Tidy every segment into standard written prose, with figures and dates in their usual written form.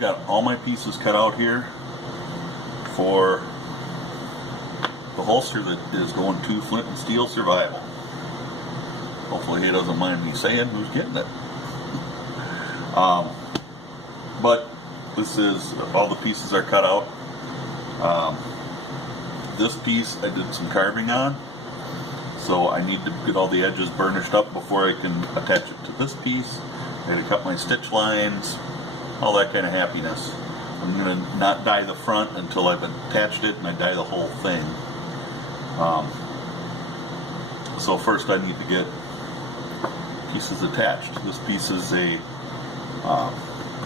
got all my pieces cut out here for the holster that is going to Flint Steel Survival. Hopefully he doesn't mind me saying who's getting it. But this is, all the pieces are cut out. This piece I did some carving on, so I need to get all the edges burnished up before I can attach it to this piece. I had to cut my stitch lines, all that kind of happiness. I'm going to not dye the front until I've attached it, and I dye the whole thing. So first I need to get pieces attached. This piece is a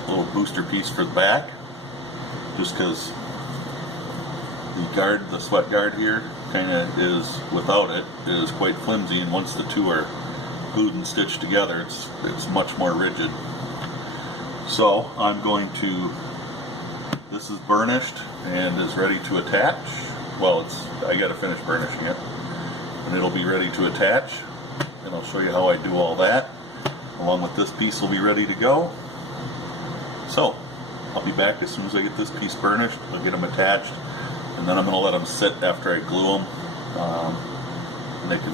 little booster piece for the back, just because the sweat guard here kind of is, without it, is quite flimsy, and once the two are glued and stitched together, it's much more rigid. So I'm going to, this is burnished and is ready to attach. Well, I got to finish burnishing it, and it'll be ready to attach, and I'll show you how I do all that. Along with this piece will be ready to go. So I'll be back as soon as I get this piece burnished. I'll get them attached, and then I'm going to let them sit after I glue them.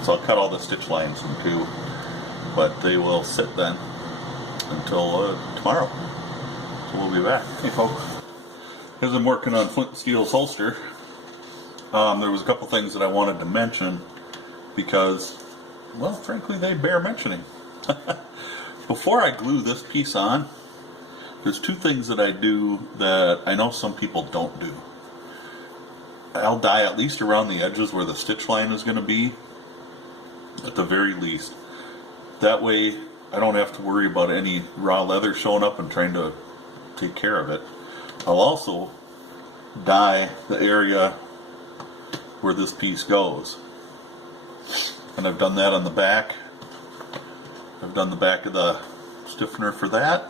So I'll cut all the stitch lines in too, but they will sit then until tomorrow. So we'll be back. Hey folks, as I'm working on Flint Steel's holster, there was a couple things that I wanted to mention because, well, frankly, they bear mentioning. Before I glue this piece on, there's two things that I do that I know some people don't do. I'll dye at least around the edges where the stitch line is going to be, at the very least. That way I don't have to worry about any raw leather showing up and trying to take care of it. I'll also dye the area where this piece goes. And I've done that on the back. I've done the back of the stiffener for that.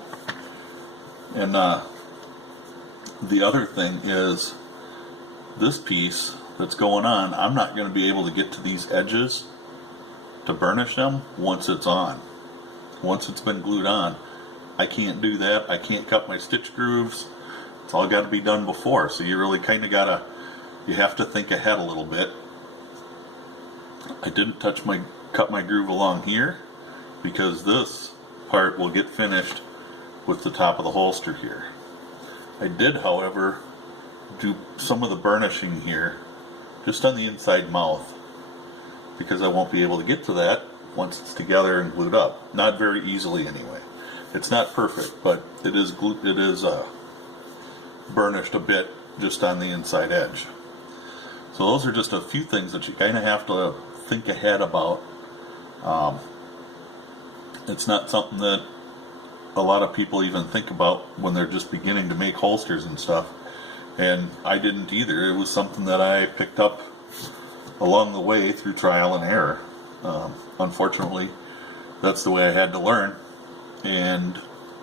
And the other thing is, this piece that's going on, I'm not going to be able to get to these edges to burnish them once it's on. Once it's been glued on, I can't do that. I can't cut my stitch grooves. It's all got to be done before. So you really kind of gotta, you have to think ahead a little bit. I didn't cut my groove along here because this part will get finished with the top of the holster here. I did, however, do some of the burnishing here just on the inside mouth because I won't be able to get to that once it's together and glued up. Not very easily anyway. It's not perfect, but it is burnished a bit just on the inside edge. So those are just a few things that you kind of have to think ahead about. It's not something that a lot of people even think about when they're just beginning to make holsters and stuff. And I didn't either. It was something that I picked up along the way through trial and error. Unfortunately, that's the way I had to learn. And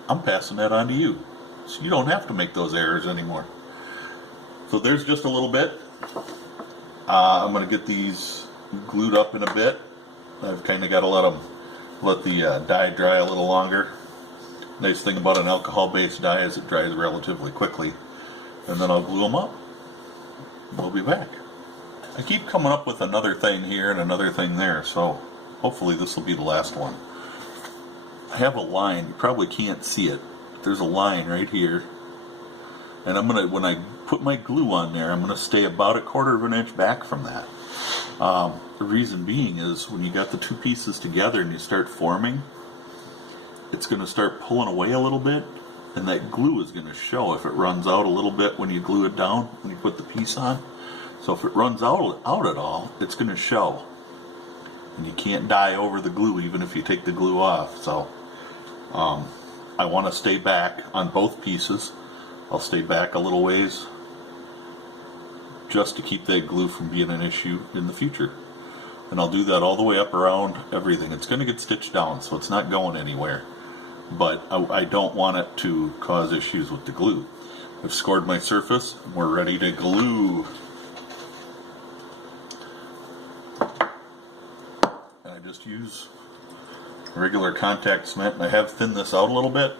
I'm passing that on to you. So you don't have to make those errors anymore. So there's just a little bit. I'm going to get these glued up in a bit. I've kind of got to let the dye dry a little longer. Nice thing about an alcohol-based dye is it dries relatively quickly. And then I'll glue them up. We'll be back. I keep coming up with another thing here and another thing there, so hopefully this will be the last one. I have a line, you probably can't see it. There's a line right here. And when I put my glue on there, I'm gonna stay about 1/4 of an inch back from that. The reason being is when you got the two pieces together and you start forming, it's gonna start pulling away a little bit, and that glue is gonna show if it runs out a little bit when you glue it down, when you put the piece on. So if it runs out at all, it's gonna show. And you can't dye over the glue even if you take the glue off. So I want to stay back on both pieces. I'll stay back a little ways just to keep that glue from being an issue in the future. And I'll do that all the way up around everything. It's going to get stitched down, so it's not going anywhere. But I don't want it to cause issues with the glue. I've scored my surface. We're ready to glue. And I just use regular contact cement, and I have thinned this out a little bit.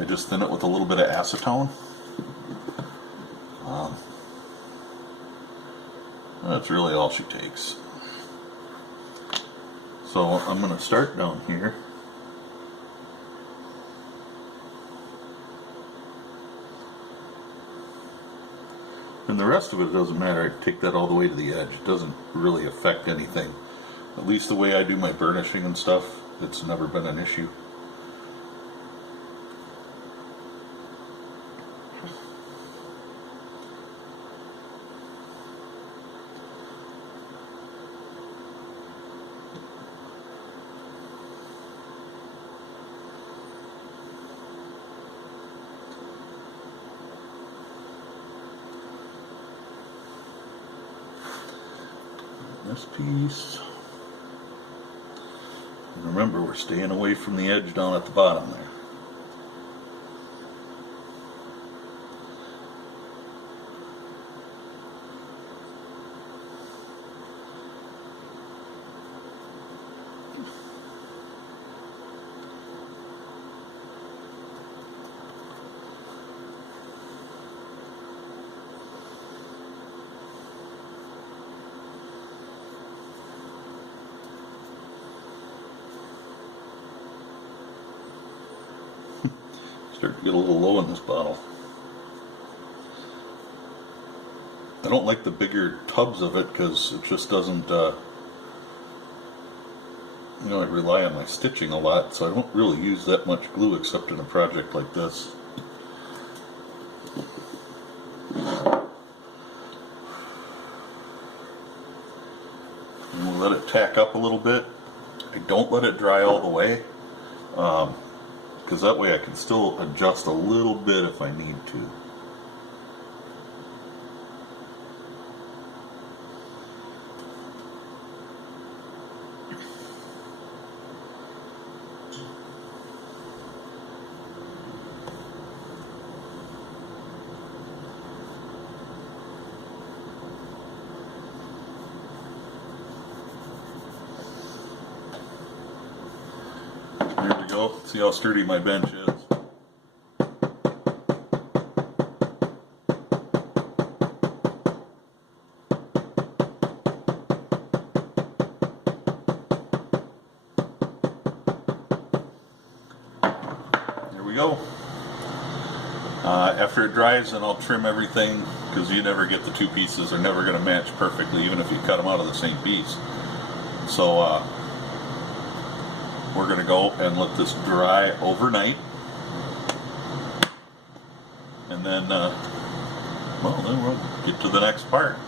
I just thin it with a little bit of acetone. That's really all she takes. So I'm going to start down here. And the rest of it doesn't matter. I take that all the way to the edge. It doesn't really affect anything. At least the way I do my burnishing and stuff, it's never been an issue. This piece, and remember, we're staying away from the edge down at the bottom there. Start to get a little low in this bottle. I don't like the bigger tubs of it because it just doesn't, you know, I rely on my stitching a lot, so I don't really use that much glue except in a project like this. And we'll let it tack up a little bit. I don't let it dry all the way. Because that way I can still adjust a little bit if I need to. There we go. See how sturdy my bench is. There we go. After it dries, then I'll trim everything, because you never get the two pieces. They're never going to match perfectly, even if you cut them out of the same piece. So we're going to go and let this dry overnight, and then well, then we'll get to the next part.